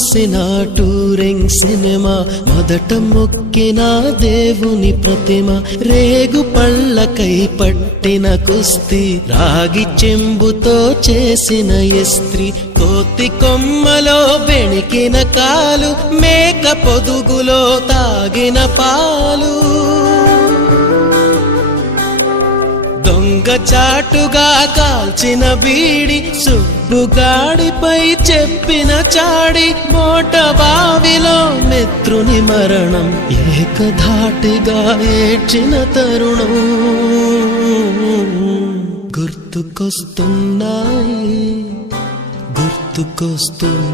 చూసిన touring cinema, మొదట మొక్కిన దేవుని ప్రతిమ, రేగు పళ్ళకై పట్టిన కుస్తీ, రాగి చెంబుతో చేసిన ఇస్త్రీ, కోతి కొమ్మలో బెణికిన కాలు, మేక పొదుగులో తాగిన పాలు, దొంగ చాటుగా కాల్చిన బీడి, సుబ్బుగాడిపై చెప్పిన చాడి, మోట బావిలో మిత్రుని మరణం, ఏకధాటిగా ఏడ్చిన తరుణం గుర్తుకొస్తున్నాయి, గుర్తుకొస్తున్నాయి.